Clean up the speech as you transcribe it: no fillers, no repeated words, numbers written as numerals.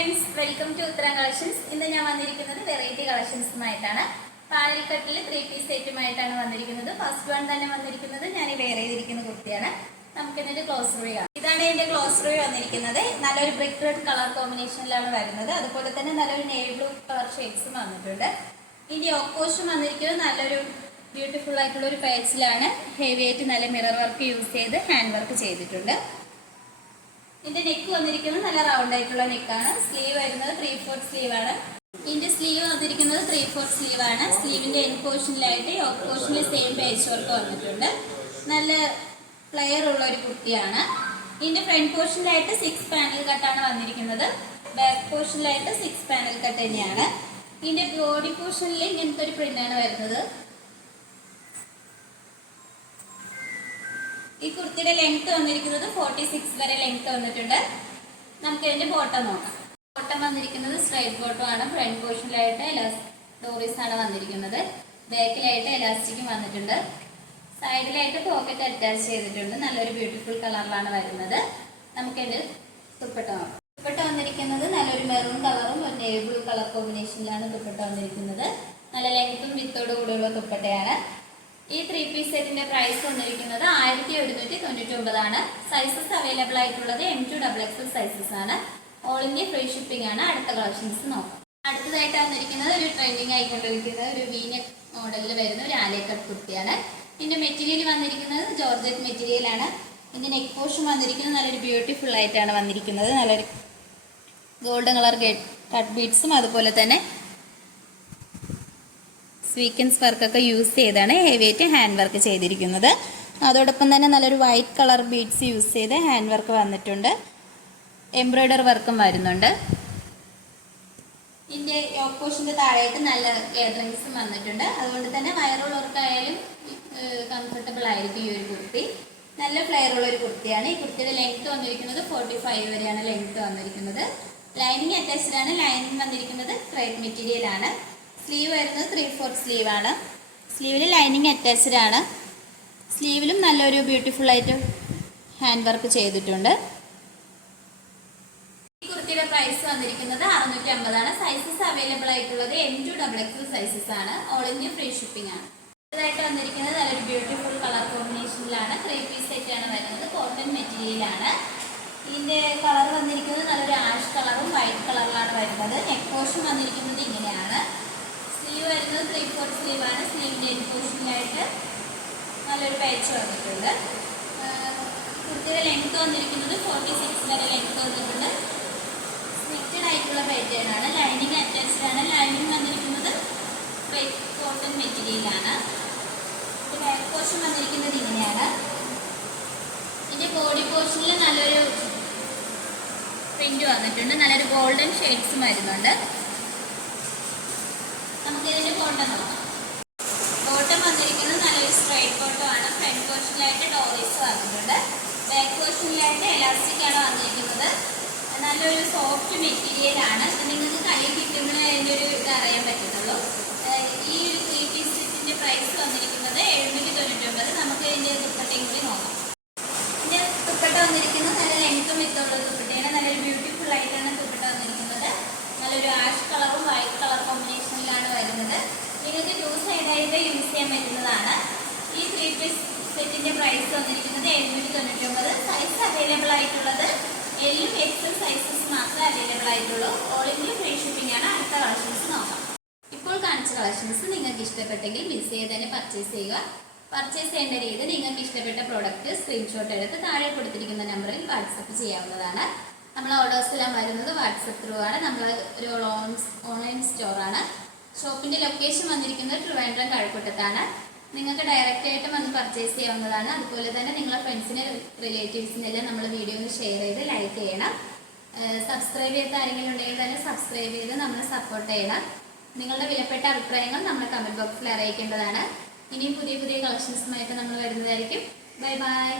Friends, welcome to ഉത്തരം collections. ഇന്ന് ഞാൻ വന്നിരിക്കുന്നത് വെറൈറ്റി കളക്ഷൻസുമായിട്ടാണ്. പാലൽക്കട്ടിൽ 3 പീസ് സെറ്റുമായിട്ടാണ് വന്നിരിക്കുന്നത്. ഫസ്റ്റ് വൺ തന്നെ വന്നിരിക്കുന്നത് ഞാൻ വെയർ ചെയ്തിരിക്കുന്ന കുർത്തിയാണ്. നമുക്ക് ഇതിന്റെ ക്ലോസ് റിവ്യൂ ആണ്. ഇതാണ് ഇതിന്റെ ക്ലോസ് റിവ്യൂ വന്നിരിക്കുന്നത്. നല്ലൊരു ബ്രിക്ക് റെഡ് കളർ കോമ്പിനേഷനിലാണ് വരുന്നത്. അതുപോലെ തന്നെ നല്ലൊരു നേവി ബ്ലൂ കളർ ഷെയ്ഡ്സും വന്നിട്ടുണ്ട്. ഇതിന്റെ ഓപ്പോഷൻ വന്നിരിക്കുന്നത് നല്ലൊരു ബ്യൂട്ടിഫുൾ ആയിട്ടുള്ള ഒരു പേച്ചിലാണ്. ഹെവി ആയിട്ട് നല്ല മിറർ വർക്ക് യൂസ് ചെയ്ത് ഹാൻഡ് വർക്ക് ചെയ്തിട്ടുണ്ട്. ഇതിന്റെ നെക്ക് വന്നിരിക്കുന്നത് നല്ല റൗണ്ട് ആയിട്ടുള്ള നെക്കാണ്. സ്ലീവ് വരുന്നത് 3/4 സ്ലീവ് ആണ്. ഇതിന്റെ സ്ലീവ് വന്നിരിക്കുന്നത് 3/4 സ്ലീവ് ആണ്. സ്ലീവിന്റെ എൻഡ് പോർഷനിലായിട്ട് യോക്ക് പോർഷനിൽ സെയിം പേച്ച് വർക്ക് വന്നിട്ടുണ്ട്. നല്ല ഫ്ലെയർ ഉള്ള ഒരു കുർത്തിയാണ്. ഇതിന്റെ ഫ്രണ്ട് പോർഷനിലായിട്ട് 6 പാനൽ കട്ടാണ് വന്നിരിക്കുന്നത്. ബാക്ക് പോർഷനിലായിട്ട് 6 പാനൽ കട്ട് തന്നെയാണ്. ഇതിന്റെ ബോഡി പോർഷനിൽ ഇങ്ങനത്തെ ഒരു പ്രിന്റാണ് വരുന്നത്. ഈ കുർത്തിയുടെ ലെങ്ത് വന്നിരിക്കുന്നത് 46 വരെ ലെങ്ത് വന്നിട്ടുണ്ട്. നമുക്ക് ഇതിന്റെ ബോട്ടം നോക്കാം. ബോട്ടം വന്നിരിക്കുന്നത് സ്ട്രൈറ്റ് ബോട്ടം ആണ്. ഫ്രണ്ട് പോർഷനിലായിട്ട് ഡോറീസ് ആണ് വന്നിരിക്കുന്നത്. ബാക്കിലായിട്ട് എലാസ്റ്റിക്കും വന്നിട്ടുണ്ട്. സൈഡിലായിട്ട് പോക്കറ്റ് അറ്റാച്ച് ചെയ്തിട്ടുണ്ട്. നല്ലൊരു ബ്യൂട്ടിഫുൾ കളറിലാണ് വരുന്നത്. നമുക്ക് ഇതിന്റെ ദുപ്പട്ട നോക്കാം. ദുപ്പട്ട വന്നിരിക്കുന്നത് നല്ലൊരു മെറൂൺ കളറും ഒരു നേവി ബ്ലൂ കളർ കോമ്പിനേഷനിലാണ് ദുപ്പട്ട വന്നിരിക്കുന്നത്. നല്ല ലെങ്ത്തും വിത്തോട് കൂടിയുള്ള ദുപ്പട്ടയാണ്. ഈ 3 പീസ് സെറ്റിന്റെ പ്രൈസ് വന്നിരിക്കുന്നത് 1799 ആണ്. സൈസസ് അവൈലബിൾ ആയിട്ടുള്ളത് M2 XXL സൈസസ് ആണ്. ഓൾ ഇന്ത്യ ഫ്രീ ഷിപ്പിംഗ് ആണ്. അടുത്ത കളക്ഷൻസ് നോക്കാം. അടുത്തതായിട്ട് വന്നിരിക്കുന്നത് ഒരു ട്രെൻഡിങ് ആയിക്കൊണ്ടിരിക്കുന്ന ഒരു വീനെക്ക് മോഡലിൽ വരുന്ന ഒരു ആലിയക്കട്ട് കുർത്തിയാണ്. ഇതിന്റെ മെറ്റീരിയൽ വന്നിരിക്കുന്നത് ജോർജറ്റ് മെറ്റീരിയൽ ആണ്. ഇതിന്റെ നെക്ക് പോർഷൻ വന്നിരിക്കുന്നത് നല്ലൊരു ബ്യൂട്ടിഫുൾ ആയിട്ടാണ് വന്നിരിക്കുന്നത്. നല്ലൊരു ഗോൾഡൻ കളർ കട്ട് ബീഡ്സും അതുപോലെ തന്നെ സ്വീക്കൻസ് വർക്കൊക്കെ യൂസ് ചെയ്താണ് ഹെവി ആയിട്ട് ഹാൻഡ് വർക്ക് ചെയ്തിരിക്കുന്നത്. അതോടൊപ്പം തന്നെ നല്ലൊരു വൈറ്റ് കളർ ബീഡ്സ് യൂസ് ചെയ്ത് ഹാൻഡ് വർക്ക് വന്നിട്ടുണ്ട്. എംബ്രോയിഡറി വർക്കും വരുന്നുണ്ട്. ഇതിന്റെ യോക്ക് പോർഷന്റെ താഴെയായിട്ട് നല്ല ഗേഡറിങ്സും വന്നിട്ടുണ്ട്. അതുകൊണ്ട് തന്നെ വയറുള്ളവർക്കായാലും കംഫർട്ടബിൾ ആയിരിക്കും ഈ ഒരു കുർത്തി. നല്ല ഫ്ലെയർ ഉള്ള ഒരു കുർത്തിയാണ്. ഈ കുർത്തിയുടെ ലെങ്ത് വന്നിരിക്കുന്നത് 45 വരെയാണ് ലെങ്ത് വന്നിരിക്കുന്നത്. ലൈനിങ് അറ്റാച്ച്ഡ് ആണ്. ലൈനിങ് വന്നിരിക്കുന്നത് ക്രേപ്പ് മെറ്റീരിയൽ ആണ്. സ്ലീവ് വരുന്നത് 3/4 സ്ലീവ് ആണ്. സ്ലീവിൽ ലൈനിങ് അറ്റാച്ച്ഡ് ആണ്. സ്ലീവിലും നല്ലൊരു ബ്യൂട്ടിഫുൾ ആയിട്ട് ഹാൻഡ് വർക്ക് ചെയ്തിട്ടുണ്ട്. ഈ കുർത്തിയുടെ പ്രൈസ് വന്നിരിക്കുന്നത് 650 ആണ്. സൈസസ് അവൈലബിൾ ആയിട്ടുള്ളത് M2 XXL സൈസസ് ആണ്. ഓൾ ഇന്ത്യ ഫ്രീ ഷിപ്പിംഗ് ആണ്. ഇതായിട്ട് വന്നിരിക്കുന്നത് നല്ലൊരു ബ്യൂട്ടിഫുൾ കളർ കോമ്പിനേഷനിലാണ്. 3 പീസ് സെറ്റ് ആണ് വരുന്നത്. കോട്ടൺ മെറ്റീരിയൽ ആണ്. ഇതിന്റെ കളർ വന്നിരിക്കുന്നത് നല്ലൊരു ആഷ് കളറും വൈറ്റ് കളറിലാണ് വരുന്നത്. നെക്ക് പോർഷൻ വന്നിരിക്കുന്നത് ഇങ്ങനെയാണ്. സ്ലീവ് വരുന്നത് 3/4 സ്ലീവ് ആണ്. സ്ലീവിന്റെ എൻഡ് പോർഷനിലായിട്ട് നല്ലൊരു പാച്ച് വന്നിട്ടുണ്ട്. കുർത്തിയുടെ ലെങ്ത് വന്നിരിക്കുന്നത് 46 വരെ ലെങ്ത് വന്നിട്ടുണ്ട്. സ്റ്റിച്ചഡ് ആയിട്ടുള്ള പാറ്റേൺ ആണ്. ലൈനിങ് അറ്റാച്ച്ഡ് ആണ്. ലൈനിങ് വന്നിരിക്കുന്നത് കോട്ടൺ മെറ്റീരിയൽ ആണ്. ബാക്ക് പോർഷൻ വന്നിരിക്കുന്നത് ഇങ്ങനെയാണ്. ഇതിന്റെ ബോഡി പോർഷനിൽ നല്ലൊരു പ്രിന്റ് വന്നിട്ടുണ്ട്. നല്ലൊരു ഗോൾഡൻ ഷെയ്ഡ്സും വരുന്നുണ്ട്. നമുക്ക് ഇതിന്റെ ബോട്ടം നോക്കാം. ബോട്ടം വന്നിരിക്കുന്നത് നല്ലൊരു സ്ട്രൈറ്റ് ബോട്ടം ആണ്. ഫ്രണ്ട് പോർഷനിലായിട്ട് ഡോറീസ് വന്നിട്ടുണ്ട്. ബാക്ക് പോർഷനിലായിട്ട് എലാസ്റ്റിക് ആണ് വന്നിരിക്കുന്നത്. നല്ലൊരു സോഫ്റ്റ് മെറ്റീരിയൽ ആണ്. നിങ്ങൾക്ക് കയ്യിൽ കിട്ടുമ്പോഴേ അതിൻ്റെ ഒരു ഇത് അറിയാൻ പറ്റുന്നുള്ളൂ. ഈ ഒരു 3 പീസ് സെറ്റിന്റെ പ്രൈസ് വന്നിരിക്കുന്നത് 799. നമുക്ക് ഇതിന്റെ ദുപ്പട്ടയും കൂടി നോക്കാം. ഇതിന്റെ ദുപ്പട്ട വന്നിരിക്കുന്നത് നല്ല ലെങ്ത്തും വിത്തുള്ള ദുപ്പട്ടയാണ്. നല്ലൊരു ബ്യൂട്ടിഫുൾ ആയിട്ടാണ് ദുപ്പട്ട വന്നിരിക്കുന്നത്. നല്ലൊരു ആഷ് കളറും വൈറ്റ് കളർ കോമ്പിനേഷനിലാണ് വരുന്നത്. നിങ്ങൾക്ക് 2 സൈഡായിട്ട് യൂസ് ചെയ്യാൻ പറ്റുന്നതാണ്. ഈ 3 പീസ് സെറ്റിന്റെ പ്രൈസ് വന്നിരിക്കുന്നത് 799. സൈസ് അവൈലബിൾ ആയിട്ടുള്ളത് L XL സൈസസ് മാത്രമേ അവൈലബിൾ ആയിട്ടുള്ളൂ. ഓൾ ഇന്ത്യ ഫ്രീ ഷിപ്പിംഗ് ആണ്. അടുത്ത കളക്ഷൻസ് നോക്കാം. ഇപ്പോൾ കാണിച്ച കളക്ഷൻസ് നിങ്ങൾക്ക് ഇഷ്ടപ്പെട്ടെങ്കിൽ മിസ് ചെയ്ത് തന്നെ പർച്ചേസ് ചെയ്യുക. പർച്ചേസ് ചെയ്യേണ്ട രീതി നിങ്ങൾക്ക് ഇഷ്ടപ്പെട്ട പ്രോഡക്റ്റ് സ്ക്രീൻഷോട്ട് എടുത്ത് താഴെ കൊടുത്തിരിക്കുന്ന നമ്പറിൽ വാട്സപ്പ് ചെയ്യാവുന്നതാണ്. നമ്മൾ ഓർഡേഴ്സ് എല്ലാം വരുന്നത് വാട്സപ്പ് ത്രൂ ആണ്. നമ്മൾ ഒരു ഓൺലൈൻ സ്റ്റോറാണ്. ഷോപ്പിന്റെ ലൊക്കേഷൻ വന്നിരിക്കുന്നത് ട്രിവാൻഡ്രം കഴക്കൂട്ടത്താണ്. നിങ്ങൾക്ക് ഡയറക്റ്റ് ആയിട്ട് വന്ന് പർച്ചേസ് ചെയ്യാവുന്നതാണ്. അതുപോലെ തന്നെ നിങ്ങളെ ഫ്രണ്ട്സിനെ റിലേറ്റീവ്സിനെല്ലാം നമ്മൾ വീഡിയോ ഒന്ന് ഷെയർ ചെയ്ത് ലൈക്ക് ചെയ്യണം. സബ്സ്ക്രൈബ് ചെയ്ത ആരെങ്കിലും ഉണ്ടെങ്കിൽ തന്നെ സബ്സ്ക്രൈബ് ചെയ്ത് നമ്മളെ സപ്പോർട്ട് ചെയ്യണം. നിങ്ങളുടെ വിലപ്പെട്ട അഭിപ്രായങ്ങൾ നമ്മളെ കമന്റ് ബോക്സിൽ അറിയിക്കേണ്ടതാണ്. ഇനിയും പുതിയ പുതിയ കളക്ഷൻസുമായിട്ട് നമ്മൾ വരുന്നതായിരിക്കും. Bye bye.